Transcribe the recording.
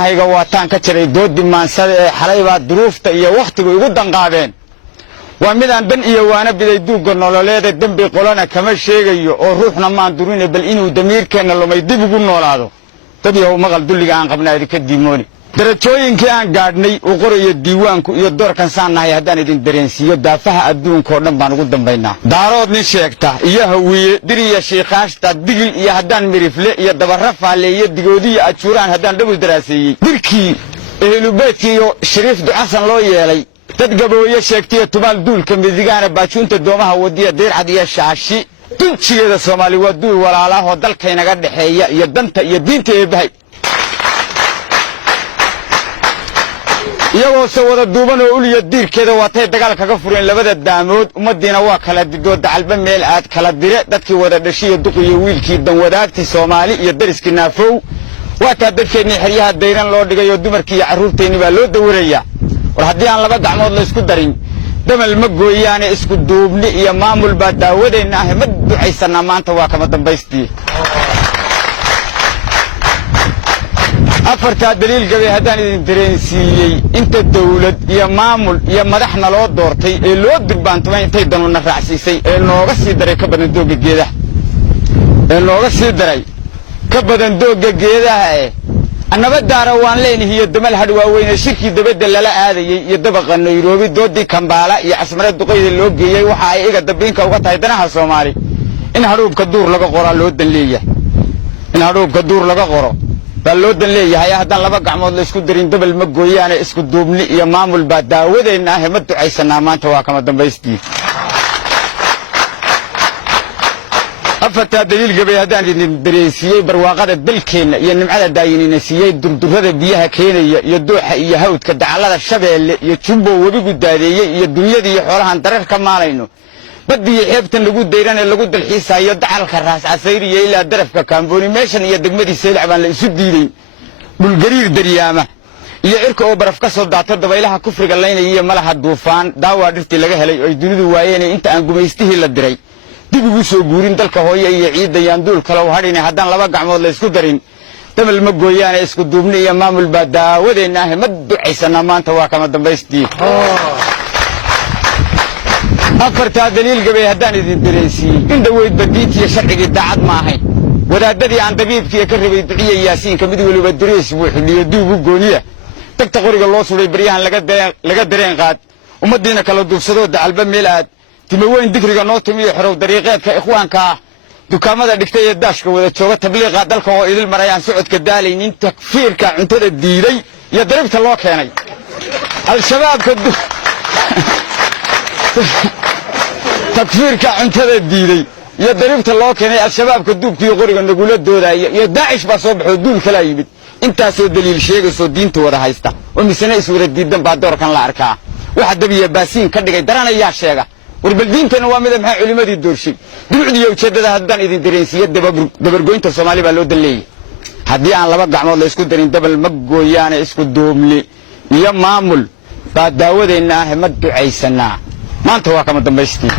hayga waataan ka jiray doodi maansada ee xalay baa duruufta iyo waqtigu igu danqaadeen waa midaan dan iyo waana biday duuga nololeed dambi qolana kama sheegayo oo ruuxna maan durine bal inuu damiirkeena lumay dib ugu noolaado dad yahow maqal dulliga aan qabnaa ka diimooni darajooyinkii aan gaadhnay u qorayo diiwaanku iyo doorkan saanahay haddaan idin dareensiiyo daafaha adduunka oo dhan baan ugu dambaynaa daarood nin sheegta iyo hawiye diriya sheekaashta digil iyo haddaan mirifle iyo dabara faaleeyo digoodiya ajuuraan haddaan dhabu daraaseeyey dirkii ehlubeedkii iyo shariif ducasan loo yeelay dad gabooye sheegtay tubaal duulka midigaana baajuunta doomaha wadiya deercad iyo shaashi dunjigeeda Soomaali waa duul walaalaha dalkaynaga dhaxeeya iyo danta iyo diinta ee bahay iyagoo soo wada duuban oo uliya diirkeeda waatay dagaal kaga fureen labada daamood umadiina waa kala dido dacalba meel aad kala dire dadkii wada dhashiyo duqiyo wiilkii dan wadaagti Soomaali iyo dariskii naafow waata dadkeennii xiriyaha deyran loo dhigay oo dumarkii iyo carruurteennii baa loo dawaraya war haddii aan laba gacmood la isku darin damal ma gooyaane isku duubni iyo maamul baa daawadeenna ah ma ducaysana maanta waa kama dambaystii afarta daliil gabe haddaan idin dareensiiyey inta dawlad iyo maamul iyo madaxna loo doortay ee loo durbaantumay intay danuna raacsiisay ee nooga sii daray ka badan dooga geedaha annaba daara waan leenahay iyo damal hadh waaweyn shirkii dabada lala aadayay iyo dabaqa Nairobi doodii Kampala iyo asmara duqeyda loo geeyay waxa ay iga dabinka uga tahay danaha Soomaali in hadhuubka duur laga qoro loo dan leeyahay haddaan laba gacmood la isku darin dabal ma gooyaane isku duubni iyo maamul baa daawadeena ah ma ducaysana maanta waa kama dambaystii afarta daliil gabe haddaan idin dareensiiyey barwaaqada dalkeena iyo nimcada daayinina siiyey durdurada biyaha keenaya iyo dooxa iyo hawdka dacalada shabeelle iyo jumbo webigu daadeeyay iyo dunyada iyo xoolahan darar ka maalayno badii xeebtan lagu deyranay lagu dalxiisayo dacalka raas casayriye ilaa darafka kaambooni meeshan iyo degmadii Seylac baan la isu diiday dhul gariir daryaama iyo irka oo baraf ka soo daato dabaylaha kufriga leynay iyo malaha duufaan daawa dhirtii laga helay oo dunidu waayeen inta aan gumaystihii la diray dib ugu soo guurin dalka hooyo iyo ciidayaan duul kala hadhina haddaan laba gacmood la isku darin damal ma gooyaane isku duubni iyo maamul baa daawadeena ah ma ducaysana maanta waa kama dambaystii afarta daliil gabe haddaan idin dareensiiyey in dhaweyd badiintiya sharciga daacad ma ahayn wadaadadii aan dabiibkii ka rabay duciye yaasiin kamid waliba dariis buu xiliyo duugu gooniya tagta qoriga loo suray bariyahan laga dareen qaad umadiina kala duubsado dacalba meel aad timaweyn digriga noo timiyo xorow dariiqeedka ikhwaanka dukaamada dhigtay ee daashka wada jooga tabliiqa dalka oo idil marayaan socodka daalaynin takfiirka cuntada diiday iyo daribta loo keenay al-shabaabka takfiirka cuntada diiday iyo daribta loo keenay al-shabaabka duubkiyo qoriga nagula doodaya iyo daacish baa soo baxo duul kala yimid intaasoo daliil sheegayso diinta wada haysta oo misana iswada diidan baa doorkan la arkaa waxa dabiya baasiin ka dhigay daranayaa sheega warbaldiintana waa mid maxay culimadii doorshay duucdiyo ujeedada haddaan idin dareensiyo dabargoynta Soomaali baa loo daleeyay haddii aan laba gacmood la isku darin dabal ma gooyaane isku duubni iyo maamul baa daawadeena ah ma ducaysana maanta waa kama dambaystii